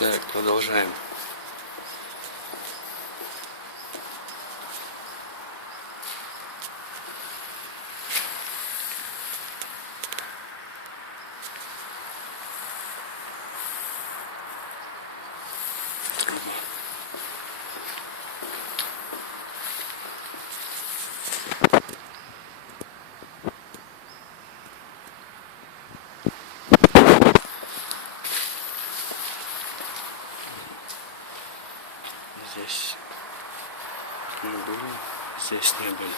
Так, продолжаем. Здесь мы были, здесь не были.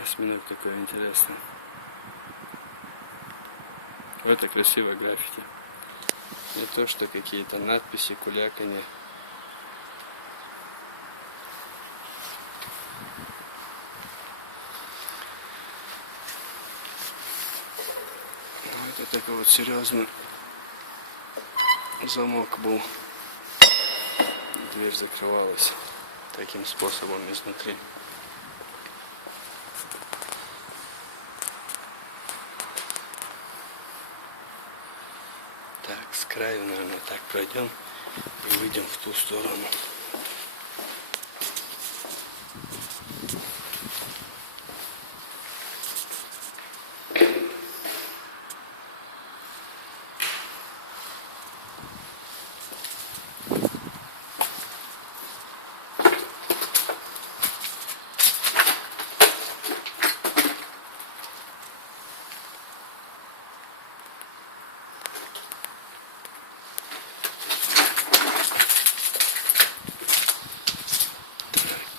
Осьминог такой интересный. Это красивое граффити. Не то, что какие-то надписи, куляканье. Это такой вот серьезный замок был. Дверь закрывалась таким способом изнутри. Так, с краю, наверное, так пройдем и выйдем в ту сторону.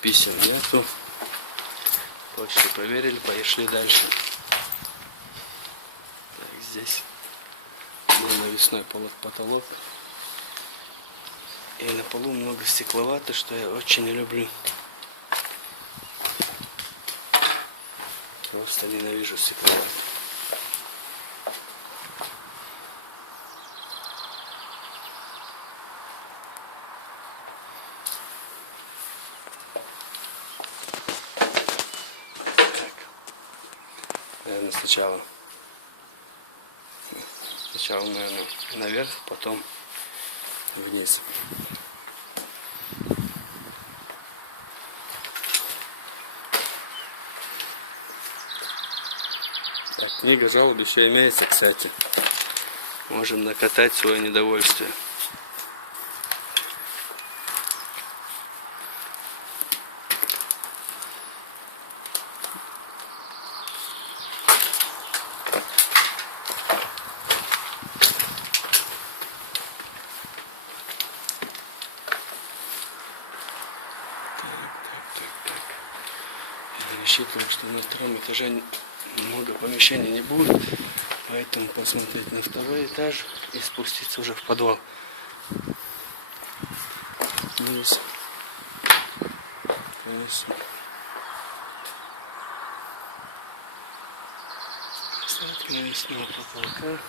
Писем нету. Почту проверили, пошли дальше. Так, здесь был навесной потолок. И на полу много стекловаты, что я очень не люблю. Просто ненавижу стекловаты. Наверное, сначала, наверное, наверх, потом вниз. Так, книга жалоб еще имеется, кстати. Можем накатать свое недовольствие. Рассчитываю, что на втором этаже много помещений не будет, поэтому посмотреть на второй этаж и спуститься уже в подвал. Вниз. Посадка навесного потолка.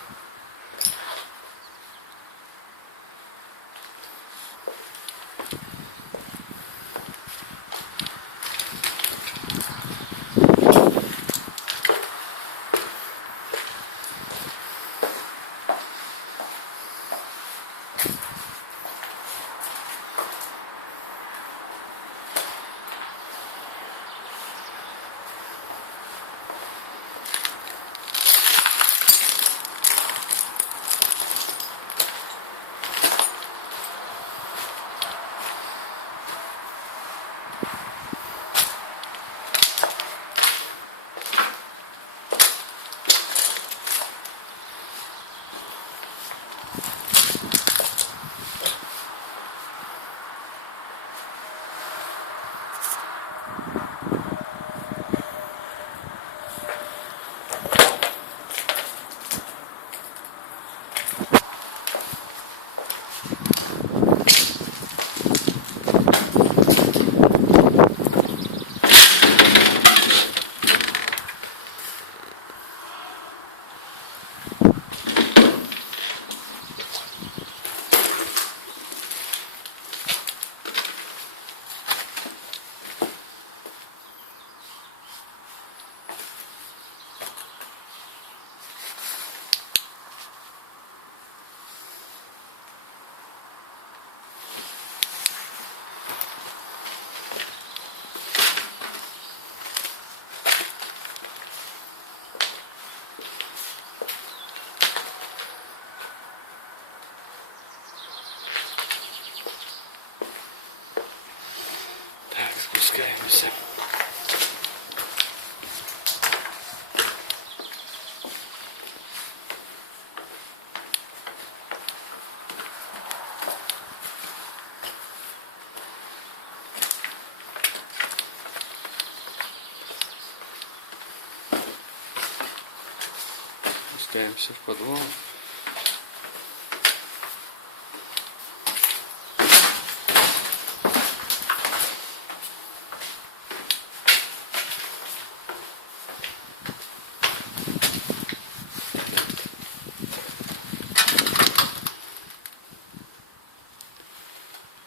Спускаемся в подвал.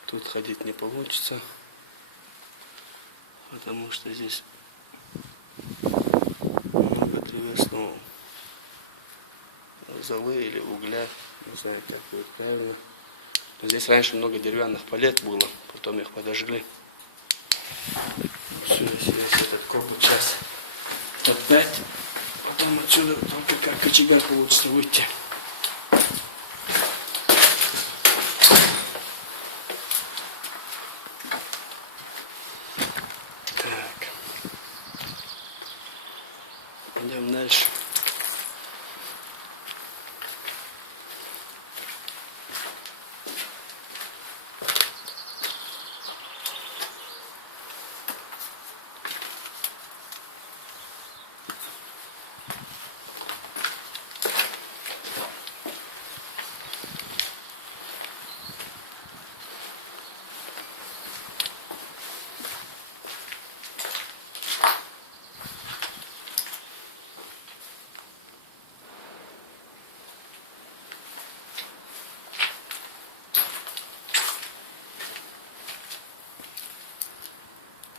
Тут ходить не получится, потому что здесь много древесного, золы или угля, не знаю, как будет правильно. Но здесь раньше много деревянных палет было, потом их подожгли. Все, весь этот корпус сейчас опять, потом отсюда только как кочегар получится выйти. Так, идем дальше.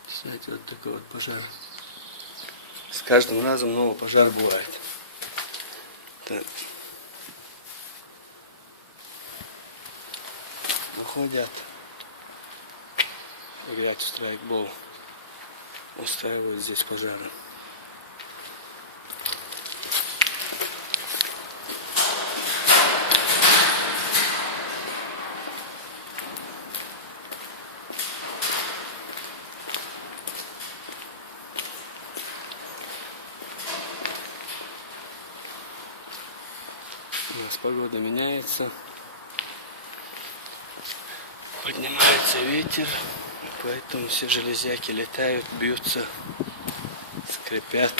Кстати, вот такой вот пожар. С каждым разом новый пожар бывает. Так. Выходят играть в страйкбол. Устраивают здесь пожары. У нас погода меняется, поднимается ветер, поэтому все железяки летают, бьются, скрипят.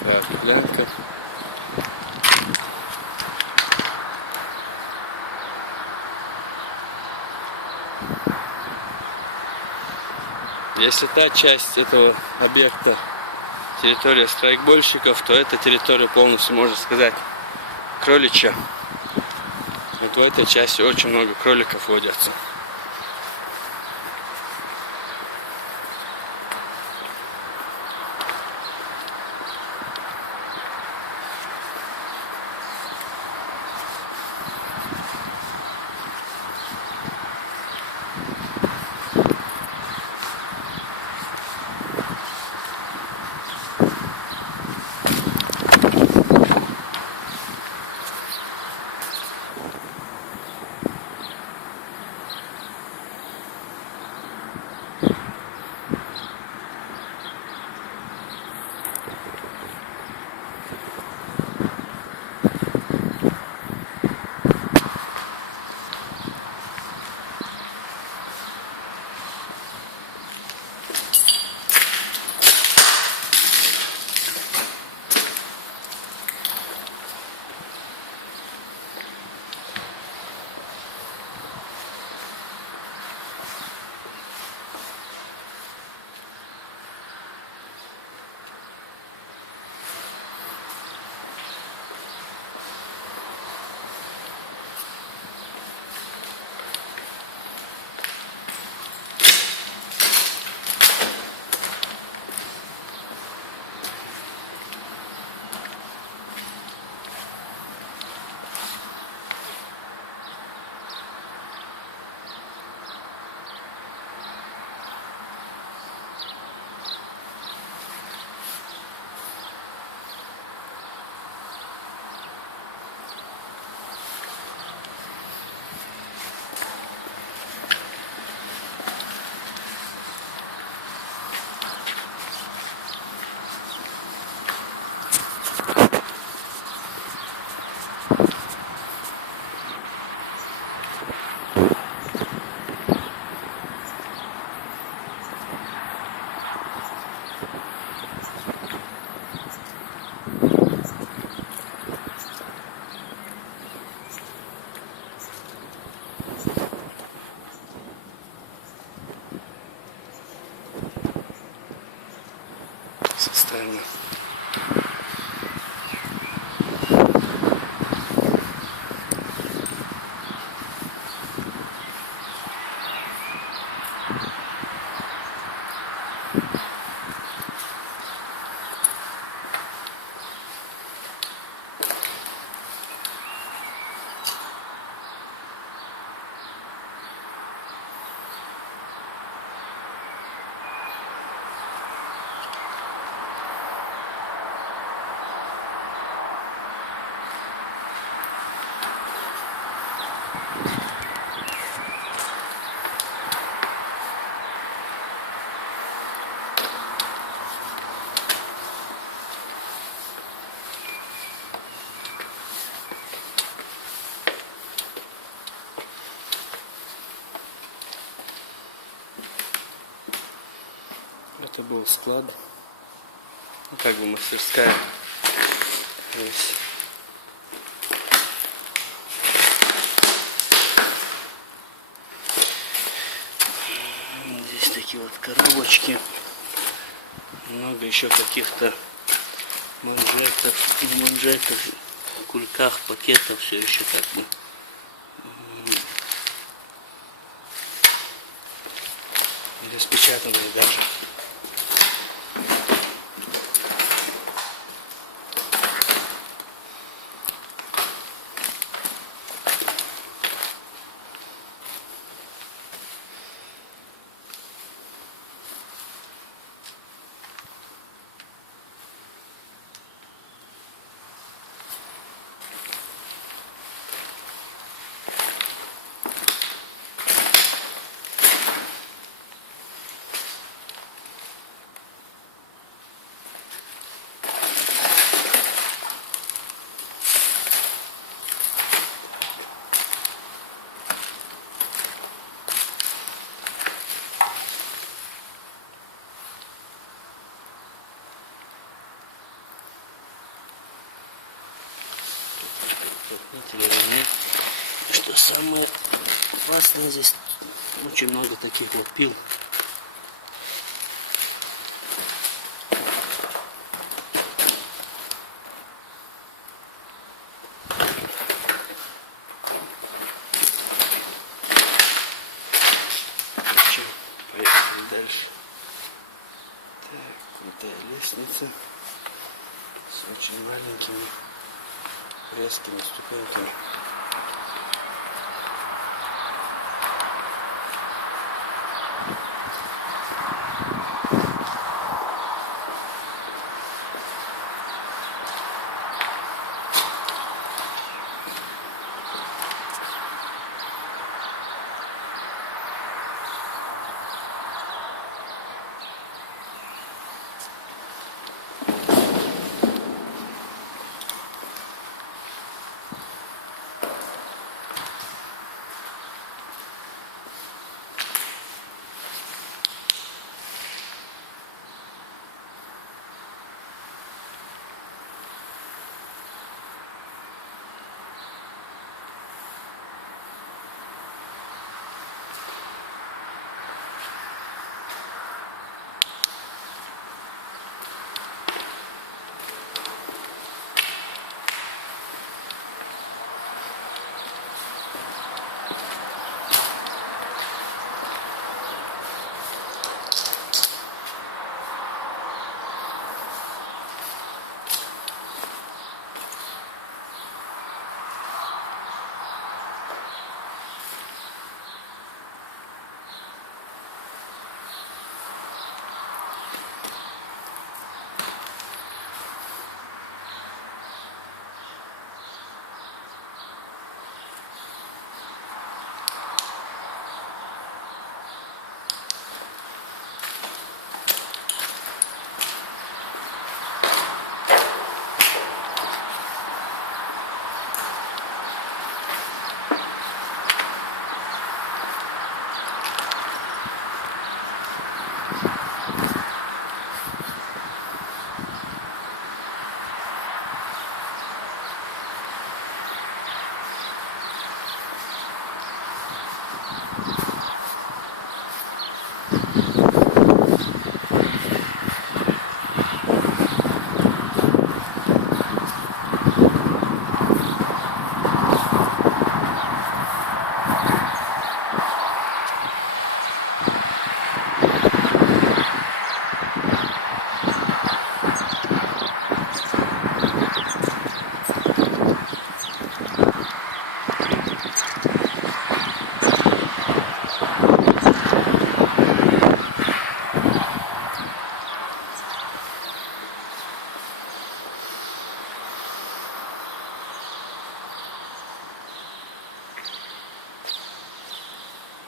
Такая плянка. Если та часть этого объекта территория страйкбольщиков, то эта территория полностью, можно сказать, кроличья. Вот в этой части очень много кроликов водятся. шикарно. Это был склад, ну, как бы мастерская. Здесь. Здесь такие вот коробочки, много еще каких-то манжетов, не манжетов, кульках, пакетов, все еще как бы. И распечатанные даже. Что самое классное, здесь очень много таких вот пил. Поехали дальше. Так, крутая лестница с очень маленькими резкими ступеньками.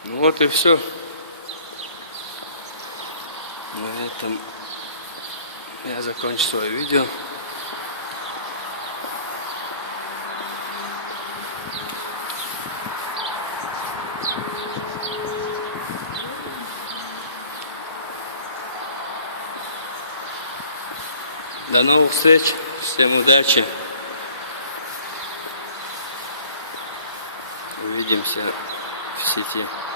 Ну вот и все. На этом я закончу свое видео. До новых встреч. Всем удачи. Увидимся в сети.